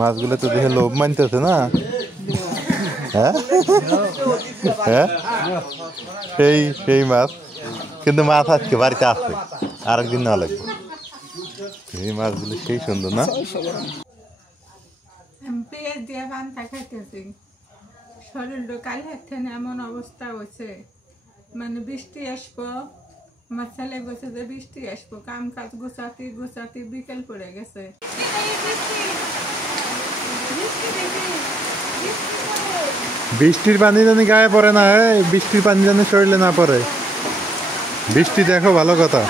মাছগুলো তো দেখে লোভ মানতেছে না। হ্যাঁ হ্যাঁ সেই সেই মাছ, কিন্তু মাছ আজকে বাড়িতে আসছে, আরেকদিন না লাগবে। এই মাছগুলো সেই সুন্দর না। পেঁয়াজ দিয়ে পান্তা খাইতেছি, শরীরটা কাল হাতে এমন অবস্থা হয়েছে, মানে বৃষ্টি আসবো, আমার ছেলে বলছে যে বৃষ্টি আসবো, কাম কাজ গুছাতে গুছাতে বিকেল পড়ে গেছে। বৃষ্টির পানি জানি গায়ে পড়ে না, বৃষ্টির পানি জানি শরীরে না পড়ে। বৃষ্টি দেখো ভালো কথা।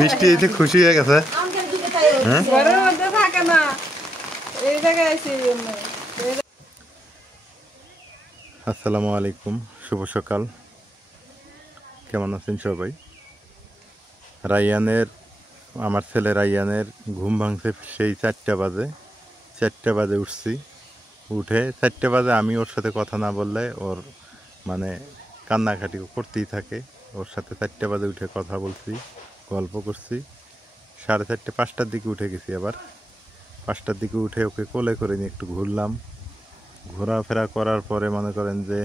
বৃষ্টি এসে খুশি হয়ে গেছে। আসসালামু আলাইকুম, শুভ সকাল। কেমন আছেন সবাই? রাইয়ানের, আমার ছেলে রাইয়ানের ঘুম ভাঙছে সেই 4টা বাজে। 4টা বাজে উঠছি, উঠে 4টা বাজে আমি ওর সাথে কথা না বললে ওর মানে কান্নাকাটি করতেই থাকে। ওর সাথে 4টা বাজে উঠে কথা বলছি, গল্প করছি। 4:30 5টার দিকে উঠে গেছি। আবার 5টার দিকে উঠে ওকে কোলে করে নিয়ে একটু ঘুরলাম। ঘোরাফেরা করার পরে মনে করেন যে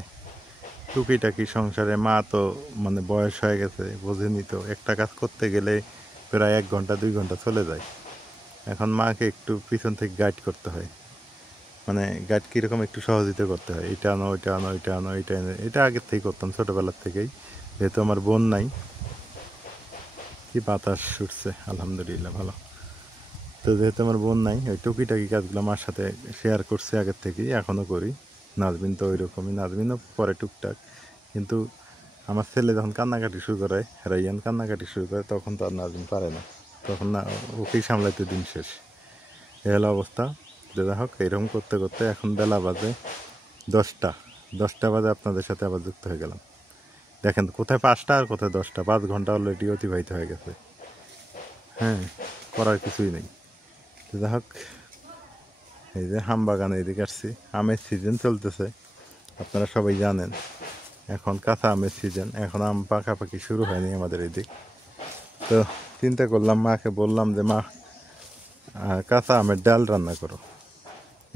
টুকিটাকি সংসারে, মা তো মানে বয়স হয়ে গেছে, বোঝেনি তো, একটা কাজ করতে গেলে প্রায় 1 ঘন্টা 2 ঘন্টা চলে যায়। এখন মাকে একটু পিছন থেকে গাইড করতে হয়, মানে গাইড কীরকম একটু সহযোগিতা করতে হয়, এটা আনো ওইটা আনো ওইটা আনো এটা এনে, এটা আগের থেকেই করতাম ছোটোবেলার থেকেই। যেহেতু আমার বোন নাই। কি বাতাস উঠছে, আলহামদুলিল্লাহ ভালো। তো যেহেতু আমার বোন নাই, ওই টুকিটাকি কাজগুলো মার সাথে শেয়ার করছি আগের থেকেই, এখনও করি। নাজবিন তো ওই রকমই, নাজবিনও পরে টুকটাক। কিন্তু আমার ছেলে যখন কান্নাকাটি শুরু করে, রাইয়ান কান্নাকাটি শুরু করে, তখন তো আর নাজবিন পারে না, তখন না ওকেই সামলাইতে দিন শেষ। এ হলো অবস্থা। যাই হোক, এরকম করতে করতে এখন বেলা বাজে 10টা বাজে আপনাদের সাথে আবার যুক্ত হয়ে গেলাম। দেখেন কোথায় 5টা আর কোথায় 10টা, 5 ঘন্টা অলরেডি অতিবাহিত হয়ে গেছে। হ্যাঁ, করার কিছুই নেই। যাই হোক, এই যে আম বাগানে এদিকে আসছি, আমের সিজন চলতেছে, আপনারা সবাই জানেন। এখন কাঁচা আমের সিজন, এখন আম পাকাপাকি শুরু হয়নি আমাদের এদিক। তো চিন্তা করলাম, মাকে বললাম যে মা কাঁচা আমের ডাল রান্না করো।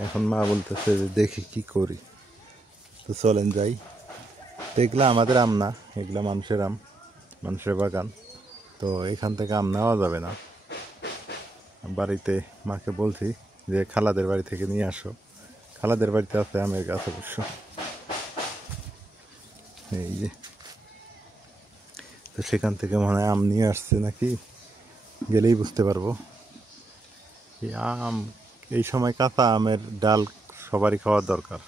এখন মা বলতেছে যে দেখি কি করি। তো চলেন যাই। এগুলা আমাদের আম না, এগুলা মানুষের আম, মানুষের বাগান। তো এখান থেকে আম নেওয়া যাবে না। বাড়িতে মাকে বলছি যে খালাদের বাড়ি থেকে নিয়ে আসো। খালাদের বাড়িতে আছে আমের গাছ অবশ্য। এই যে, তো সেখান থেকে মনে হয় আম নিয়ে আসছে নাকি, গেলেই বুঝতে পারবো। এই আম, এই সময় কাঁচা আমের ডাল সবারই খাওয়া দরকার,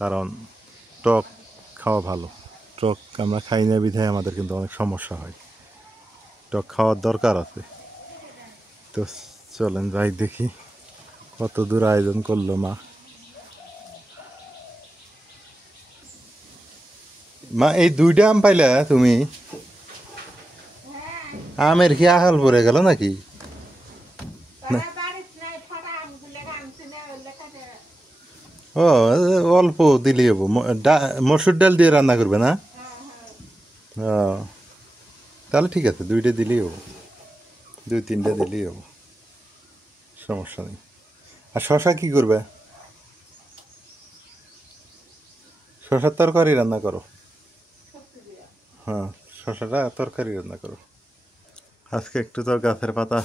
কারণ টক খাওয়া ভালো। টক আমরা খাই না বিধায় আমাদের কিন্তু অনেক সমস্যা হয়, টক খাওয়ার দরকার আছে। তো চলেন যাই, দেখি কত দূর আয়োজন করলো মা। মা এই 2টা আম পাইলা তুমি? আমের কি আহাল পড়ে গেল নাকি? ও, অল্প দিলেই হবো। মসুর ডাল দিয়ে রান্না করবে না? ও, তাহলে ঠিক আছে, 2টা দিলেই হবো, 2-3টা দিলেই হবো, সমস্যা নেই। আর শশা কি করবে? শশার তরকারি রান্না করো। হ্যাঁ, শশাটা তরকারি রান্না করো। আজকে একটু তো গাছের পাতা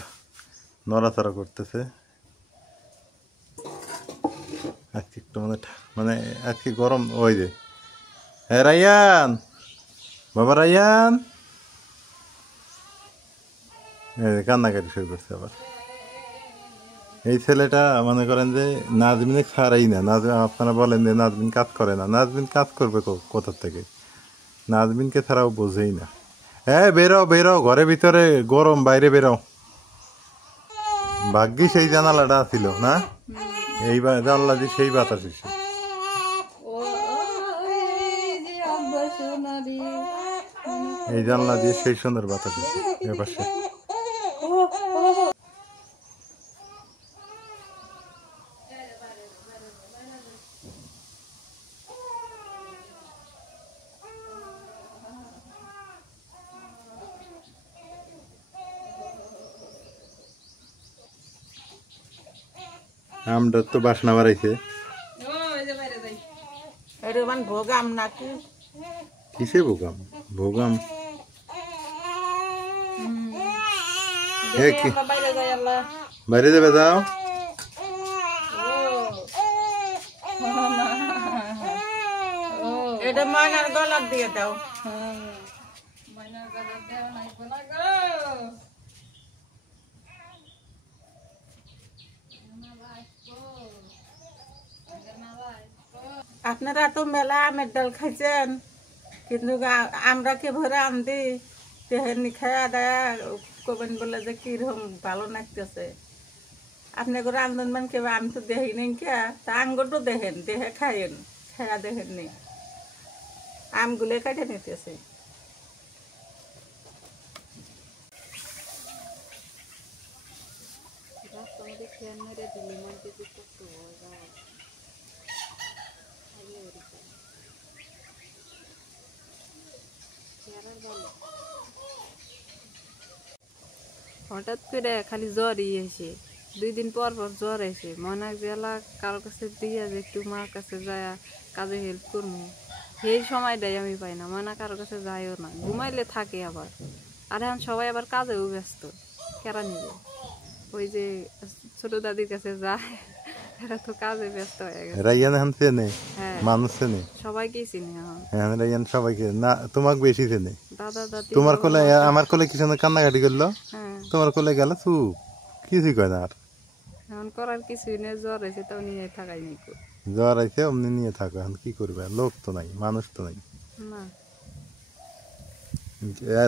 নড়াচড়া করতেছে। আজকে একটু মানে আজকে গরম। ওই যে, হ্যাঁ রাইয়ান, বাবা রাইয়ান কান্নাকাটি শুরু করছে আবার। এই ছেলেটা মনে করেন যে নাজমিনে ছাড়াই না। আপনারা বলেন যে নাজমিন কাজ করে না, নাজমিন কাজ করবে কোথা থেকে? নাজমিনকে ছাড়াও বোঝেই না। হ্যাঁ, বেরো বেরো, ঘরের ভিতরে গরম, বাইরে বেরো। ভাগ্যি সেই জানালাটা ছিল না, এই জানলা দিয়ে সেই বাতাস এসে। এই জানলা দিয়ে সেই সুন্দর বাতাস আছে এপাশে। আমরা তো বাসনা বাড়াইছে ভোগাম নাকি কিসে ভোগাম ভোগাম বাইরে যাবে যাও এটা ময়নার গলার দিয়ে দাও আপনারা তো মেলা আমের ডাল খাইছেন কিন্তু আমরা কে ভরে আম দিই তেহেনি খায়া দেয়া কবেন বলে যে কিরকম ভালো লাগতেছে আপনি করে আন্দোলন মান কেবা আমি তো দেখি নেই কে তা আঙ্গুর তো দেখেন দেহে খাইয়েন খায়া দেখেন নি আমগুলো কাটে নিতেছে হঠাৎ করে খালি জ্বরই এসে 2 দিন পর পর জ্বর এসে মনে জেলা কারোর কাছে দিয়ে যে একটু মার কাছে যায় কাজে হেল্প করবো সেই সময়টাই আমি পাই না মনে কারোর কাছে যাইও না ঘুমাইলে থাকে আবার আর এখন সবাই আবার কাজেও ব্যস্ত কেরা নিবে ওই যে ছোট দাদির কাছে যায় এরা তো কাজে ব্যস্ত হয়ে গেছে রাইয়ান এখন চেনে হ্যাঁ মানুষ চেনে সবাইকেই চিনি এখন হ্যাঁ রাইয়ান সবাইকে না তোমাকে বেশি চেনে দাদা দাদি তোমার কোলে আমার কোলে কি সুন্দর কান্নাকাটি করলো হ্যাঁ তোমার কোলে গেল চুপ কিছুই কয় না আর এখন করার কিছুই নেই জ্বর এসে তাও নিয়ে থাকাই নি জ্বর আইছে অমনি নিয়ে থাকো এখন কি করবে লোক তো নাই মানুষ তো নাই না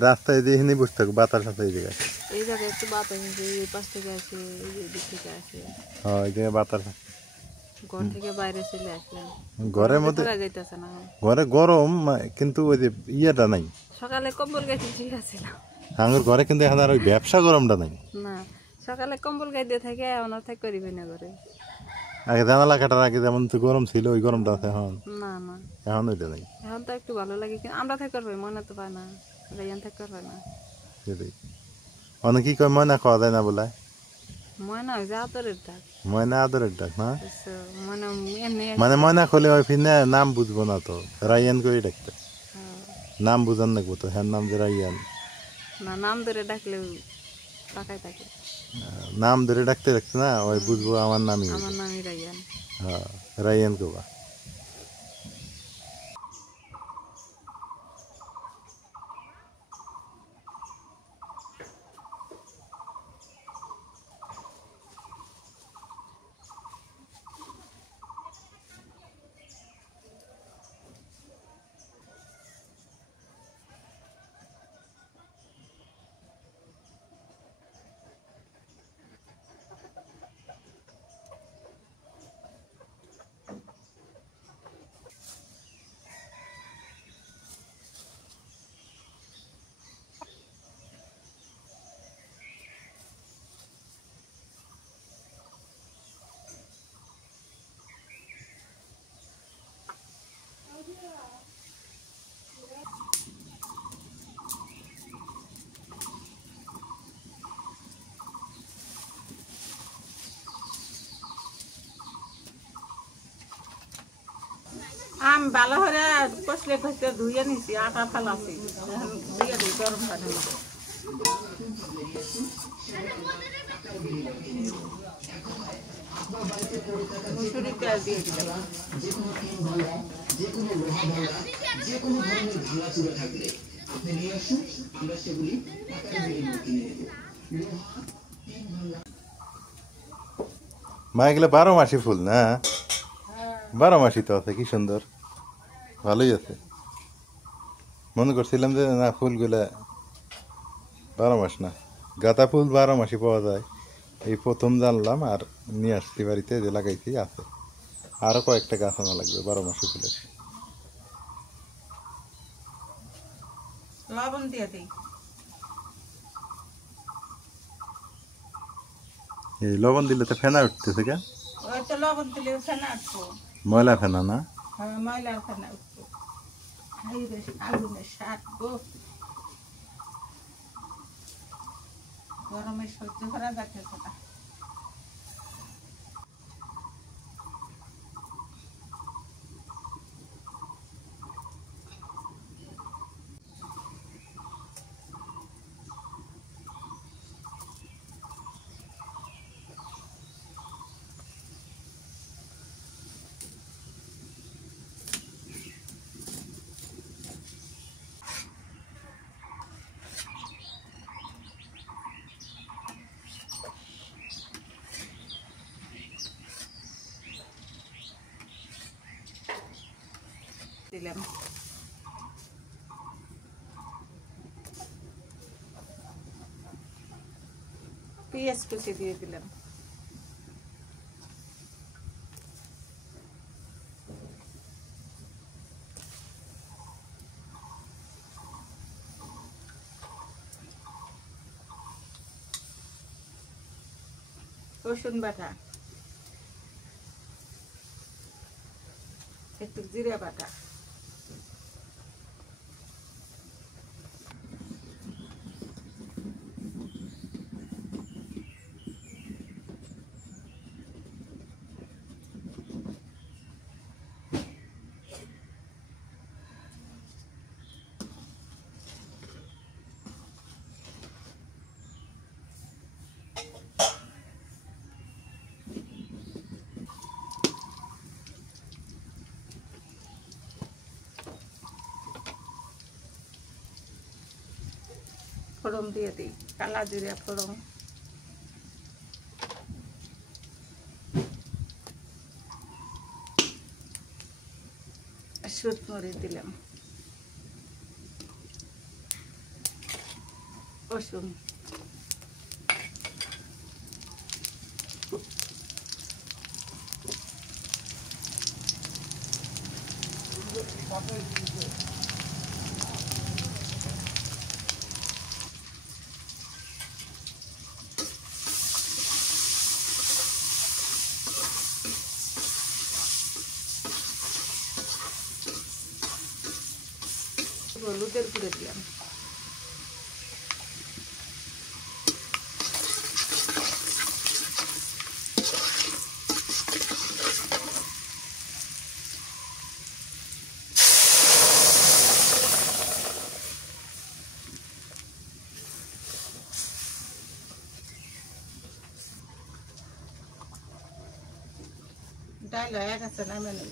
রাস্তায় দিয়ে এখানে বসে থাকো বাতাস আছে এই জায়গায় এই জায়গায় একটু বাতাস আছে এই পাশ থেকে আসে এই দিক থেকে আসে হ্যাঁ এই জায়গায় বাতাস আছে। ঘর থেকে বাইরে চলে আসলাম ঘরের মধ্যে থাকা যাইতেছে না ঘরে গরম কিন্তু ওই যে ইয়েটা নাই সকালে কম্বল গাইতে ঠিক আছিলাম আমার ঘরে কিন্তু এখন আর ওই ব্যবসা গরমটা নাই না সকালে কম্বল গাইতে থাকে এখন আর থাক করিবে না ঘরে আগে জানালা কাটার আগে যেমন তো গরম ছিল ওই গরমটা আছে এখন না না এখন ওইটা নাই এখন তো একটু ভালো লাগে কিন্তু আমরা থাক করবে মনে তো পায় না রাইয়ান থাক করবে না সেটাই অনেক কি কয় ময়না খাওয়া যায় না বলে ময়না ওই যে আদরের ডাক ময়না আদরের ডাক না বুঝছো? মানে এমনি মানে ময়না খোলে ওই ফিনে নাম বুঝবো না তো রাইয়ান করে ডাকতে নাম বুঝান লাগবো তো হ্যাঁ নাম যে রাইয়ান না নাম ধরে ডাকলে তাকাই থাকে নাম ধরে ডাকতে ডাকতে না ওই বুঝবো আমার নামই আমার নামই রাইয়ান হ্যাঁ রাইয়ান কোবা আম ভালো করে কষলে কষলে ধুয়ে নিছি আটা ফালাছি এখন দিয়ে দিই গরম পানি মুসুরি তেল দিয়ে দিলাম মা এগুলো 12 মাসি ফুল না 12 মাসি তো আছে কি সুন্দর ভালোই আছে মনে করছিলাম যে না ফুলগুলা 12 মাস না গাঁদা ফুল 12 মাসই পাওয়া যায় এই প্রথম জানলাম আর নিয়ে আসছি বাড়িতে যে লাগাইছি আছে আরো কয়েকটা গাছ আনা লাগবে 12 মাসি ফুলের লবণ দিয়ে দিই। এই লবণ দিলে তো ফেনা উঠতেছে কে? ওই তো লবণ দিলে ফেনা উঠবো। ময়লা ফেনা না? হ্যাঁ, ময়লার ফেনা উঠবো। এই বেশ আগুনের স্বাদ গো, গরমে সহ্য করা যাচ্ছে না। দিলাম পেঁয়াজ কুচি দিয়ে দিলাম, রসুন বাটা, একটু জিরা বাটা, ফোড়ন দিয়ে দিই, কালা জিরা ফোড়ন, শুকনো দিলাম, রসুন, হলুদের গুঁড়ো দিলাম, ডাল হয়ে গেছে নামে নেই।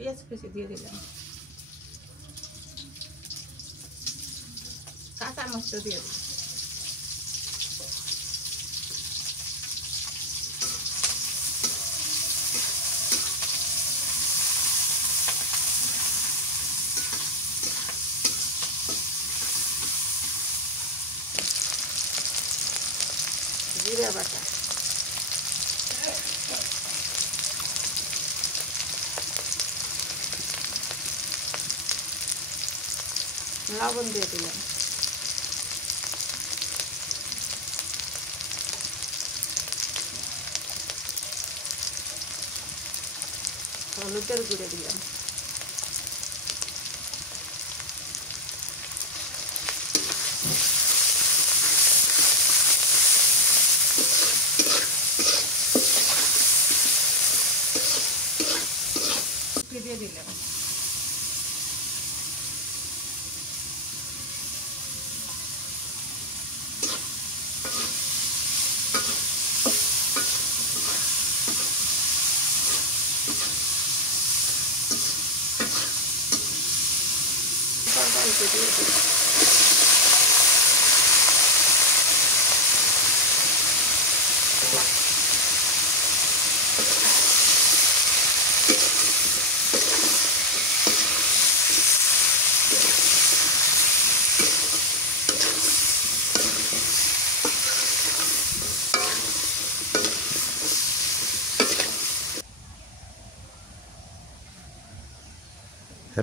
পেঁয়াজ কুচি দিয়ে দিলাম, কাঁচা মরিচ দিয়ে দিলাম, জিরা বাটা, লবণ দিয়ে দিলাম, হলুদের গুঁড়ো দিলাম, দিয়ে দিলাম, তরকারিতে দিয়ে দিলাম।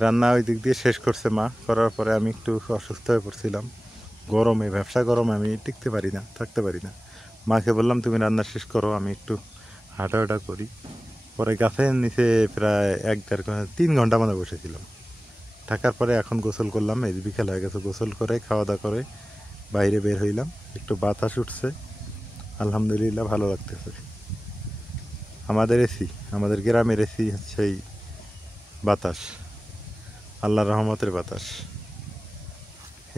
রান্না ওই দিক দিয়ে শেষ করছে মা, করার পরে আমি একটু অসুস্থ হয়ে পড়ছিলাম। গরমে, ব্যবসা গরমে আমি টিকতে পারি না, থাকতে পারি না। মাকে বললাম তুমি রান্না শেষ করো, আমি একটু হাঁটাহাঁটা করি। পরে গাছের নিচে প্রায় 1-1.5-3 ঘন্টা মানে বসেছিলাম। থাকার পরে এখন গোসল করলাম, এই যে বিকেল হয়ে গেছে, গোসল করে খাওয়া দাওয়া করে বাইরে বের হইলাম। একটু বাতাস উঠছে, আলহামদুলিল্লাহ ভালো লাগতেছে। আমাদের এসি, আমাদের গ্রামের এসি হচ্ছে এই বাতাস, আল্লাহর রহমতের বাতাস।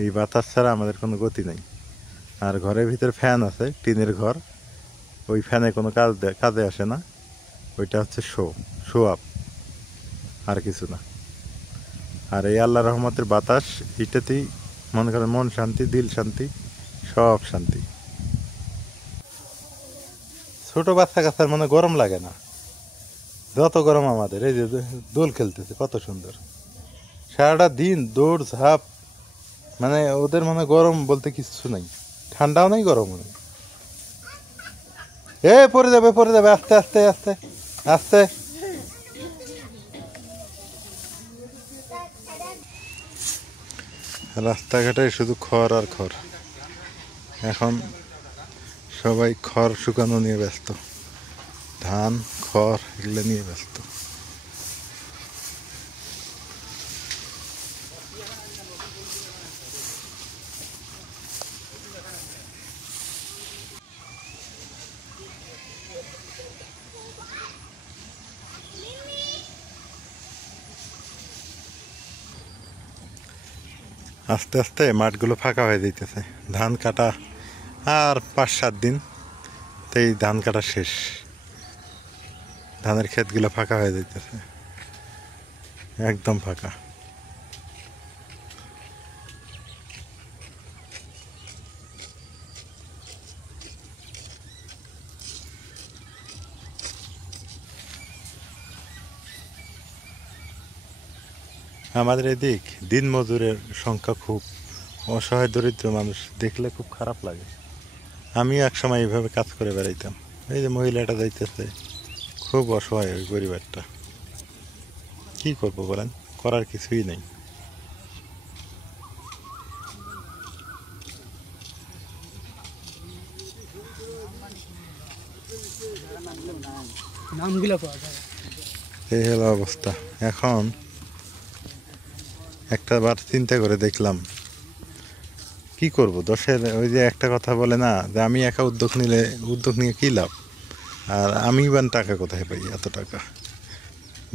এই বাতাস ছাড়া আমাদের কোনো গতি নাই। আর ঘরের ভিতরে ফ্যান আছে, টিনের ঘর, ওই ফ্যানে কোনো কাজে আসে না। ওইটা হচ্ছে শো আপ, আর কিছু না। আর এই আল্লাহ রহমতের বাতাস, এটাতেই মনে করেন মন শান্তি, দিল শান্তি, সব শান্তি। ছোট বাচ্চা কাচ্চার মানে গরম লাগে না, যত গরম আমাদের। এই যে দোল খেলতেছে কত সুন্দর, সারাটা দিন দৌড় ঝাঁপ, মানে ওদের মানে গরম বলতে কিছু নাই, ঠান্ডাও নেই গরমও নেই। পড়ে যাবে, পড়ে যাবে, আস্তে আস্তে আস্তে আস্তে। রাস্তাঘাটে শুধু খড় আর খড়। এখন সবাই খড় শুকানো নিয়ে ব্যস্ত, ধান খড় এগুলো নিয়ে ব্যস্ত। আস্তে আস্তে মাঠগুলো ফাঁকা হয়ে যাইতেছে, ধান কাটা আর 5-7 দিন এই ধান কাটা শেষ, ধানের ক্ষেতগুলো ফাঁকা হয়ে যাইতেছে, একদম ফাঁকা। আমাদের এদিক দিন মজুরের সংখ্যা খুব, অসহায় দরিদ্র মানুষ দেখলে খুব খারাপ লাগে। আমিও একসময় এইভাবে কাজ করে বেড়াইতাম। এই যে মহিলাটা যাইতেছে, খুব অসহায় ওই পরিবারটা, কি করবো বলেন, করার কিছুই নেই। এই হলো অবস্থা। এখন একটা বার চিন্তা করে দেখলাম কি করব, দশের ওই যে একটা কথা বলে না, যে আমি একা উদ্যোগ নিয়ে কী লাভ, আর আমি বান টাকা কোথায় পাই, এত টাকা।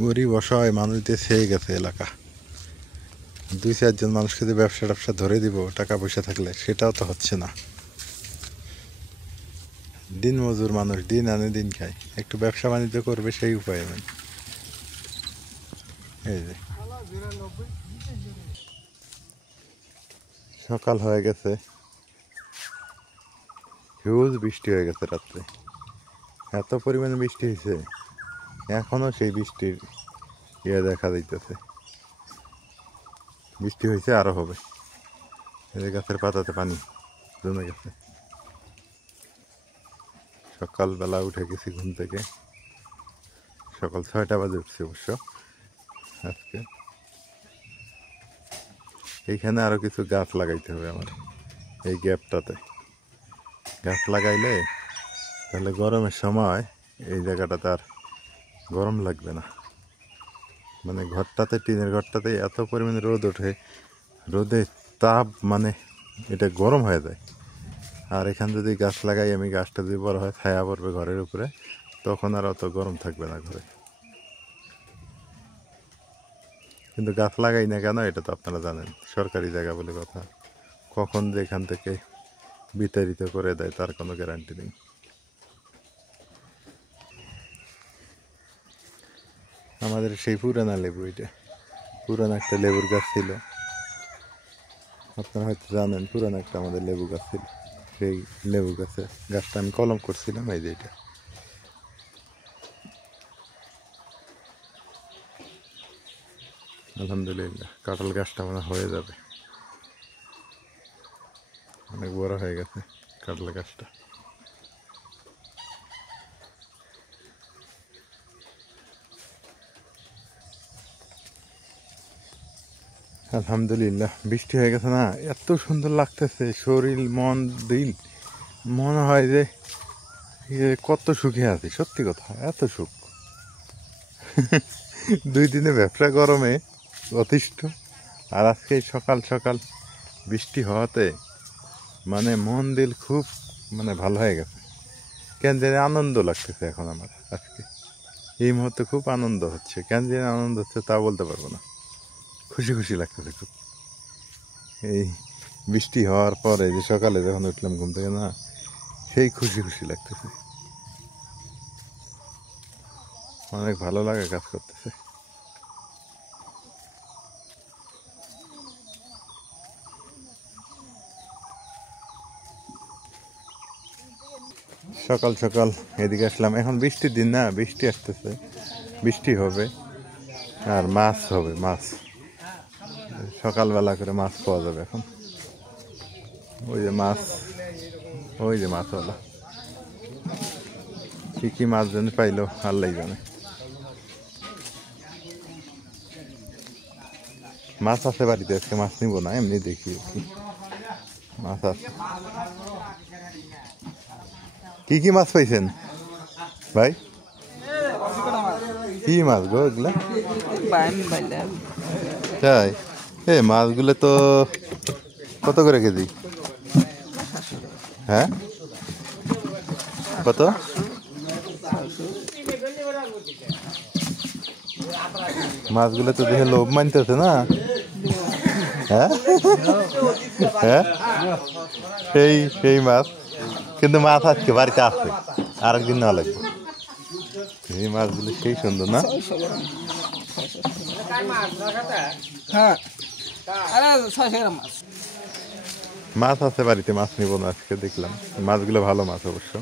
গরিব অসহায় মানুষ দিয়ে ছেয়ে গেছে এলাকা। 2-4 জন মানুষকে যে ব্যবসা ধরে দিব টাকা পয়সা থাকলে, সেটাও তো হচ্ছে না। দিন মজুর মানুষ, দিন আনে দিন খায়, একটু ব্যবসা বাণিজ্য করবে সেই উপায় নেই। এই যে সকাল হয়ে গেছে, হিউজ বৃষ্টি হয়ে গেছে রাত্রে, এত পরিমাণে বৃষ্টি হয়েছে, এখনো সেই বৃষ্টির দেখা যাইতেছে। বৃষ্টি হয়েছে, আরো হবে। এই গাছের পাতাতে পানি জমে গেছে। সকালবেলা উঠে গেছি ঘুম থেকে, সকাল 6টা বাজে উঠছি অবশ্য আজকে। এইখানে আরো কিছু গাছ লাগাইতে হবে আমার, এই গ্যাপটাতে গাছ লাগাইলে তাহলে গরমের সময় এই জায়গাটাতে আর গরম লাগবে না। মানে ঘরটাতে, টিনের ঘরটাতে এত পরিমাণে রোদ ওঠে, রোদে তাপ, মানে এটা গরম হয়ে যায়। আর এখানে যদি গাছ লাগাই আমি, গাছটা যদি বড় হয়, ছায়া পড়বে ঘরের উপরে, তখন আর অত গরম থাকবে না ঘরে। কিন্তু গাছ লাগাই না কেন, এটা তো আপনারা জানেন, সরকারি জায়গা বলে কথা, কখন যে এখান থেকে বিতাড়িত করে দেয় তার কোনো গ্যারান্টি নেই। আমাদের সেই পুরানা লেবু, এটা পুরানো একটা লেবুর গাছ ছিল, আপনারা হয়তো জানেন, পুরানো একটা আমাদের লেবু গাছ ছিল। সেই লেবু গাছটা আমি কলম করছিলাম, এই যে এটা। আলহামদুলিল্লাহ কাঁঠাল গাছটা মানে হয়ে যাবে, অনেক বড় হয়ে গেছে কাঁঠাল গাছটা। আলহামদুলিল্লাহ বৃষ্টি হয়ে গেছে না, এত সুন্দর লাগতেছে, শরীর মন দিল মনে হয় যে কত সুখে আছি, সত্যি কথা, এত সুখ। 2 দিনে ব্যবসা গরমে অতিষ্ঠ, আর আজকে সকাল সকাল বৃষ্টি হওয়াতে মানে মন দিল খুব মানে ভালো হয়ে গেছে। কেন জানি আনন্দ লাগতেছে এখন আমার, আজকে এই মুহূর্তে খুব আনন্দ হচ্ছে। কেন জানি আনন্দ হচ্ছে তা বলতে পারবো না, খুশি খুশি লাগতেছে খুব। এই বৃষ্টি হওয়ার পরে যে সকালে যখন উঠলাম ঘুম থেকে না, সেই খুশি খুশি লাগতেছে, অনেক ভালো লাগে কাজ করতেছে। সকাল সকাল এদিকে আসলাম, এখন বৃষ্টির দিন না, বৃষ্টি আসতেছে, বৃষ্টি হবে আর মাছ হবে, মাছ সকালবেলা করে মাছ পাওয়া যাবে এখন। ওই যে মাছ, ওই যে মাছওয়ালা কি কি মাছ জানি পাইলো আল্লাহ জানে। মাছ আছে বাড়িতে, আজকে মাছ নিব না, এমনি দেখি কি মাছ আছে। কি কি মাছ পাইছেন ভাই? কি মাছ গো এগুলা? তাই এই মাছগুলো তো কত করে কেজি? হ্যাঁ কত? মাছগুলো তো দেখে লোভ মানতেছে না। হ্যাঁ হ্যাঁ সেই সেই মাছ, কিন্তু মাছ আজকে বাড়িতে আসছে, আরেকদিন নেওয়া লাগবে। এই মাছগুলো সেই সুন্দর না? মাছ আছে বাড়িতে, মাছ নিব না আজকে, দেখলাম মাছগুলো ভালো মাছ, অবশ্য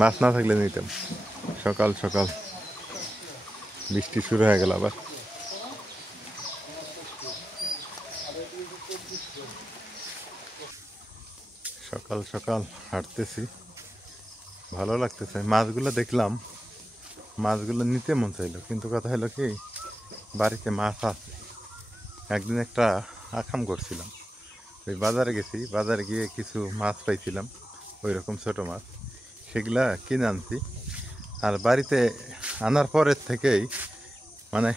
মাছ না থাকলে নিতাম। সকাল সকাল বৃষ্টি শুরু হয়ে গেল আবার। সকাল সকাল হাঁটতেছি, ভালো লাগতেছে। মাছগুলো দেখলাম, মাছগুলো নিতে মন চাইলো, কিন্তু কথা হলো কি বাড়িতে মাছ আছে। একদিন একটা আকাম করছিলাম, ওই বাজারে গেছি, বাজারে গিয়ে কিছু মাছ পাইছিলাম ওই রকম ছোটো মাছ, সেগুলা কিনে আনছি। আর বাড়িতে আনার পরের থেকেই মানে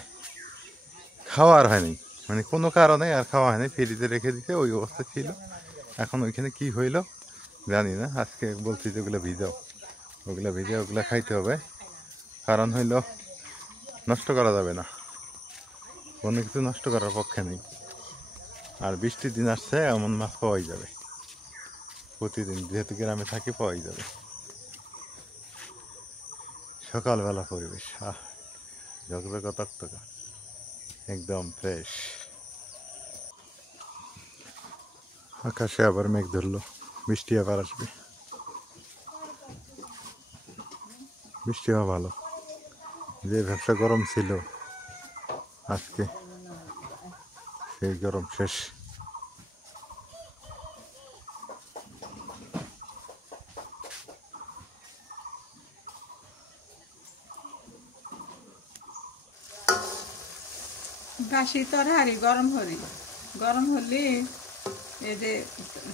খাওয়া আর হয়নি, মানে কোনো কারণে আর খাওয়া হয়নি, ফ্রিজে রেখে দিতে ওই অবস্থা ছিল। এখন ওইখানে কি হইলো জানি না, আজকে বলছি যে ওগুলো ভিজাও, ওগুলো ভিজে ওগুলো খাইতে হবে। কারণ হইল নষ্ট করা যাবে না, কোনো কিছু নষ্ট করার পক্ষে নেই। আর বৃষ্টির দিন আসছে, এমন মাছ পাওয়াই যাবে প্রতিদিন, যেহেতু গ্রামে থাকি পাওয়াই যাবে। সকালবেলা পরিবেশ ঝকঝকা তকতকা, একদম ফ্রেশ। আকাশে আবার মেঘ ধরলো, বৃষ্টি আবার আসবে। বৃষ্টি হওয়া ভালো, যে ব্যবসা গরম ছিল আজকে সেই গরম শেষ। বাসি তরহারি গরম হলে এই যে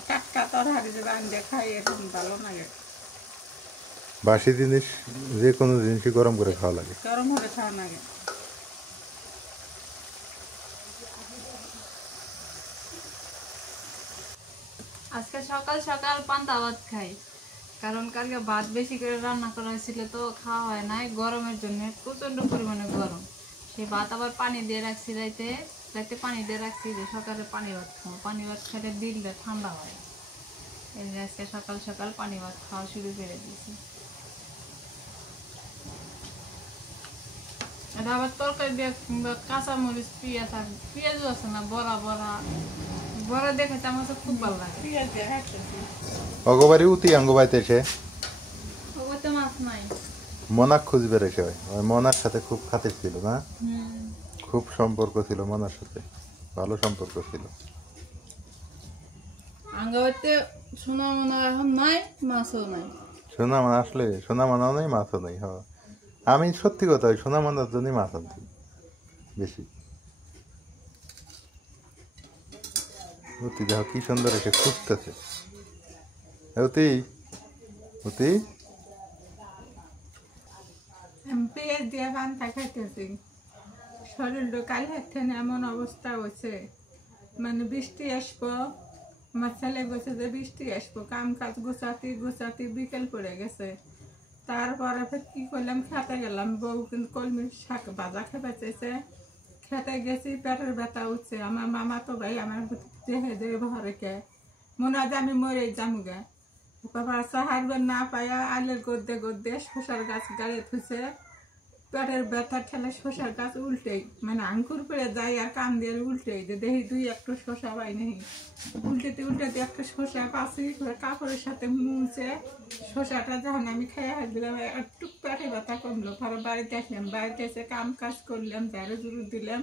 টাটকা তরহারি যে রান্ধে খাই, এখন ভালো লাগে। বাসি জিনিস যে কোনো জিনিসই গরম করে খাওয়া লাগে, গরম হলে খাওয়া লাগে। আজকে সকাল সকাল পান্তা ভাত খাই, কারণ কালকে ভাত বেশি করে রান্না করা হয়েছিল, তো খাওয়া হয় নাই গরমের জন্য, প্রচন্ড পরিমাণে গরম। সেই ভাত আবার পানি দিয়ে রাখছি, রাইতে পানি দিয়ে রাখছি যে সকালে পানি ভাত খাবো, পানি ভাত খেলে দিলটা ঠান্ডা হয়। এই যে আজকে সকাল সকাল পানি ভাত খাওয়া শুরু করে দিয়েছি। এটা আবার তরকারি দিয়ে কিংবা কাঁচামরিচ, পেঁয়াজও আছে না, বড়া বড়া বড়া দেখাতে আমার তো খুব ভালো লাগে। পেঁয়াজ দিয়ে রাখতেছি। অগবাড়ি উতি আঙ্গবাইতে এসে ওই তো মাছ নাই, মনাক খুঁজবে রেখে, ওই মনার সাথে খুব খাতির ছিল না, খুব সম্পর্ক ছিল মনার সাথে, ভালো সম্পর্ক ছিল। আঙ্গাবাইতে সোনা মনে এখন নাই, মাছও নাই। সোনা মান আসলে সোনা মানাও নেই, মাছও নেই। হ্যাঁ আমি সত্যি কথা, ওই সোনা মানার জন্যই মাছ আনছি বেশি। অতি দেখো কি সুন্দর এসে খুঁজতেছে। অতি অতি আমি পেঁয়াজ দিয়ে পান্তা খাইতেছি, শরীরটা কাল থেকে এমন অবস্থা হয়েছে, মানে বৃষ্টি আসবো, আমার ছেলে বলছে যে বৃষ্টি আসবো, কাম কাজ গুছাতে গুছাতে বিকেল পড়ে গেছে। তারপরে ফের কি করলাম, খেতে গেলাম, বউ কিন্তু কলমির শাক ভাজা খেতে চাইছে, খেতে গেছি, পেটের ব্যথা উঠছে। আমার মামা তো ভাই আমার দেহে দেহে ভরে কে মনে হয় যে আমি মরে যাম গে। বাবা সাহায্য না পায়া আলের গদ্দে গদ্দে শশার গাছ গাড়িয়ে থুছে, পেটের ব্যথা ঠেলে শশার গাছ উল্টেই, মানে আঙ্কুর পড়ে যায় আর কান দিয়ে উল্টেই যে দেখি দুই একটু শশা পাই নেই, উল্টেতে উল্টেতে একটা শশা পাচ্ছি, কাপড়ের সাথে মুছে শশাটা যখন আমি খেয়ে দিলাম একটু পেটে ব্যথা কমলো। পরে বাড়িতে আসলাম, বাড়িতে এসে কাম কাজ করলাম, ঝাড়ু ঝুড়ু দিলাম।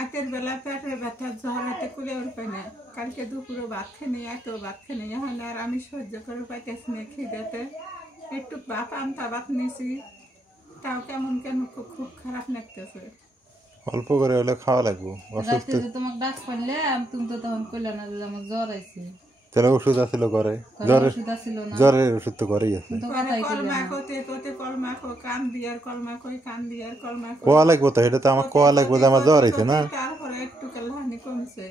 আতের বেলা পেটের ব্যথা জ্বর হাতে কুলে উঠবে না। কালকে দুপুরে ভাত খেয়ে নেই, এত ভাত খেয়ে নেই, এখন আর আমি সহ্য করে পাইতেছি না খিদেতে। একটু পান্তা ভাত নিয়েছি, তাও কেমন কেন খুব খারাপ লাগতেছে। অল্প করে হলে খাওয়া লাগবো। অসুস্থ তোমাকে ডাক পড়লে তুমি তো তখন কইলে না যে আমার জ্বর আইছে, তাহলে ওষুধ আছিল ঘরে, ওষুধ আছিল না, জ্বরের ওষুধ তো ঘরেই আছে। কলমা কোতে কলমা খো, কান দিয়ার কলমা কই, কান দিয়ার কলমা কই, কোয়া লাগবো তো, এটা তো আমার কোয়া লাগবো যে আমার জ্বর হয়েছে না। তারপরে একটু কালহানি কমছে,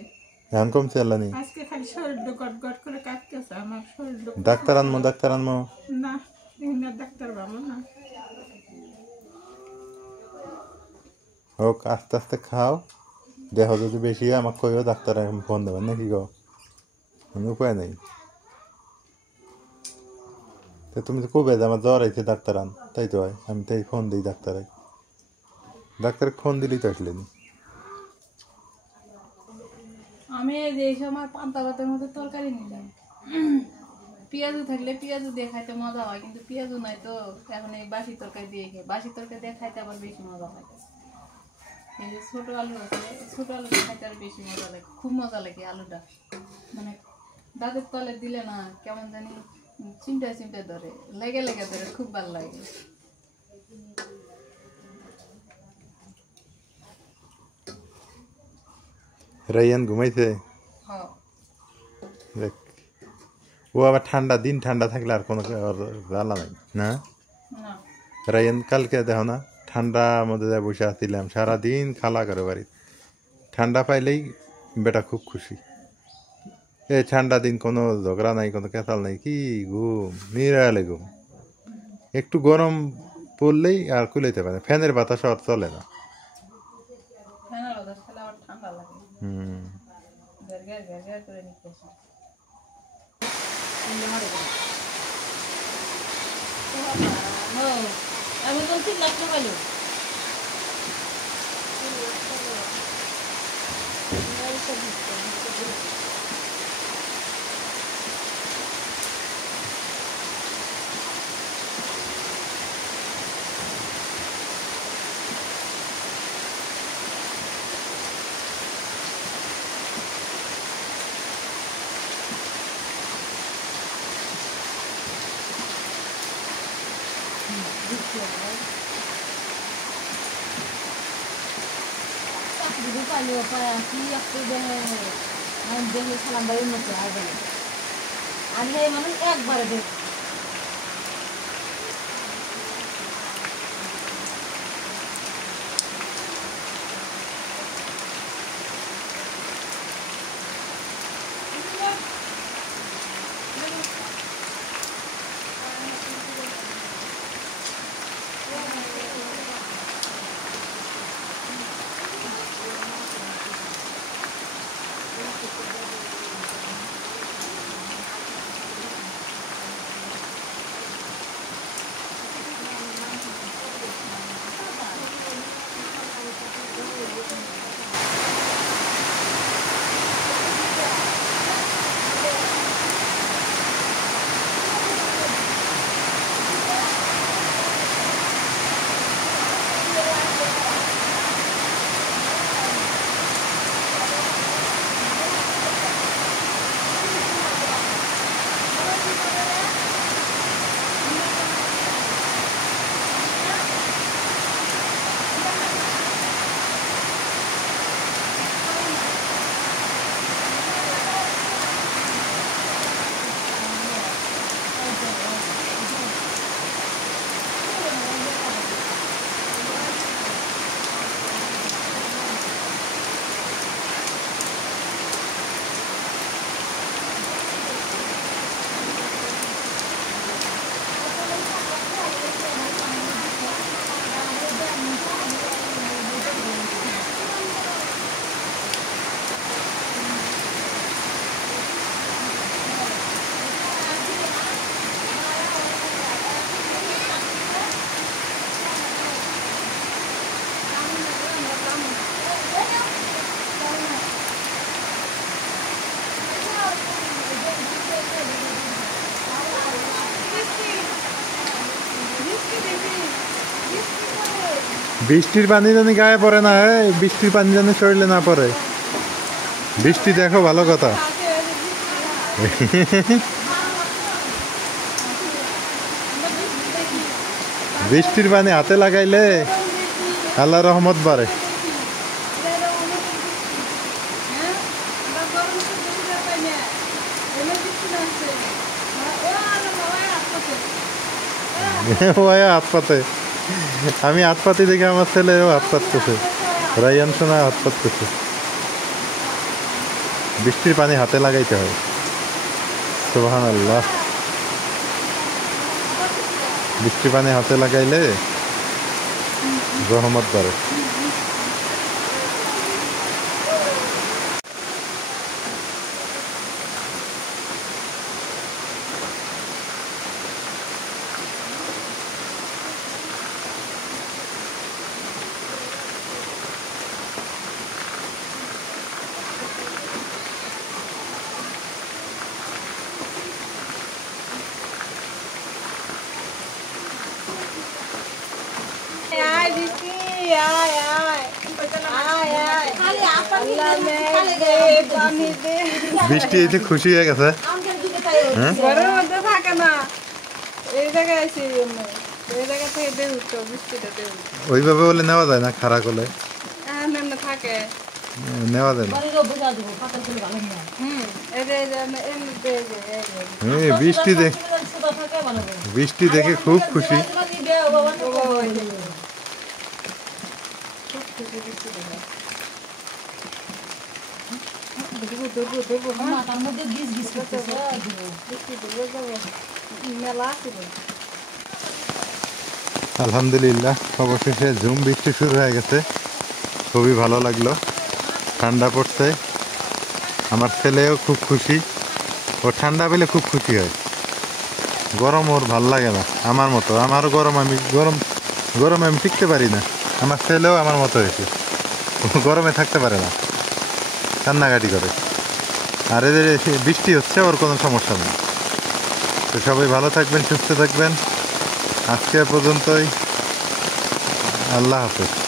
এখন কমছে আল্লাহ নি। আজকে খালি শরীরটা গট গট করে কাটতেছে আমার শরীরটা। ডাক্তার আনবো না, এখানে ডাক্তার ভালো না। হোক, আস্তে আস্তে খাও, দেখো যদি বেশি হয় আমাকে কইও, ডাক্তার ফোন দেবেন নাকি গো, কোনো উপায় নেই। তো তুমি তো কবে যে আমার জ্বর হয়েছে ডাক্তার আন, তাই তো হয়, আমি তাই ফোন দিই ডাক্তারে, ডাক্তারে ফোন দিলেই তো আসলেন। আমি যে এই সময় পান্তা ভাতের মধ্যে তরকারি নিলাম, পেঁয়াজু থাকলে পেঁয়াজু দিয়ে খাইতে মজা হয়, কিন্তু পেঁয়াজু নাই তো এখন এই বাসি তরকারি দিয়ে খাই, বাসি তরকারি দিয়ে খাইতে আবার বেশি মজা হয়। এই যে ছোটো আলু আছে, ছোটো আলু দিয়ে খাইতে আর বেশি মজা লাগে, খুব মজা লাগে আলুটা, মানে দাঁতের তলে দিলে না কেমন জানি চিমটা চিমটা ধরে, লেগে লেগে ধরে, খুব ভালো লাগে। রাইয়ান ঘুমাইছে, হ্যাঁ, দেখ ও আবার ঠান্ডা দিন, ঠান্ডা থাকলে আর কোনো জ্বালা নাই না। না রাইয়ান কালকে দেখো না, ঠান্ডার মধ্যে যা বসে আসছিলাম সারাদিন, খালা করে বাড়ি, ঠান্ডা পাইলেই বেটা খুব খুশি। এই ঠান্ডা দিন কোনো ঝগড়া নাই, কোনো কেতাল নাই, কি ঘুম, নিরালে ঘুম। একটু গরম পড়লেই আর কুলাইতে পারে, ফ্যানের বাতাস আর চলে না। ফ্যানের বাতাস খেলে আবার ঠান্ডা লাগে, ঘের ঘের ঘের ঘের করে নিতেছে। আমি তো 3 লাখ টাকা পাইলো। Dulu kali apa ya sih aku deh main deh salam bayi masih ada. Ada mana ekbar deh. বৃষ্টির পানি জানি গায়ে পড়ে না, বৃষ্টির পানি জানি শরীরে না পড়ে। বৃষ্টি দেখো ভালো কথা। বৃষ্টির পানি হাতে লাগাইলে আল্লাহ রহমত বাড়ে। হাত পাতে, আমি হাত পাতি দেখে আমার ছেলেও হাত পাততেছে, রাইয়ান সোনা হাত পাততেছে। বৃষ্টির পানি হাতে লাগাইতে হয়। সুবহানাল্লাহ। বৃষ্টির পানি হাতে লাগাইলে রহমত বাড়ে। বৃষ্টি এসে খুশি হয়ে গেছে। ঘরের মধ্যে থাকে না, এই জায়গায় আসি, এই জায়গা থেকে বেরোত বৃষ্টিটা বেরোত। ওইভাবে বলে নেওয়া যায় না, খারাপ হলে থাকে নেওয়া যায় না। বৃষ্টি দেখে খুব খুশি। আলহামদুলিল্লাহ, অবশেষে ঝুম বৃষ্টি শুরু হয়ে গেছে। খুবই ভালো লাগলো, ঠান্ডা পড়ছে। আমার ছেলেও খুব খুশি, ও ঠান্ডা পেলে খুব খুশি হয়। গরম ওর ভাল লাগে না আমার মতো, আমারও গরমে আমি টিকতে পারি না। আমার ছেলেও আমার মতো হয়েছে, গরমে থাকতে পারে না, কান্নাকাটি করে। আর এদের বৃষ্টি হচ্ছে, ওর কোনো সমস্যা নেই। তো সবাই ভালো থাকবেন, সুস্থ থাকবেন। আজকে পর্যন্তই, আল্লাহ হাফেজ।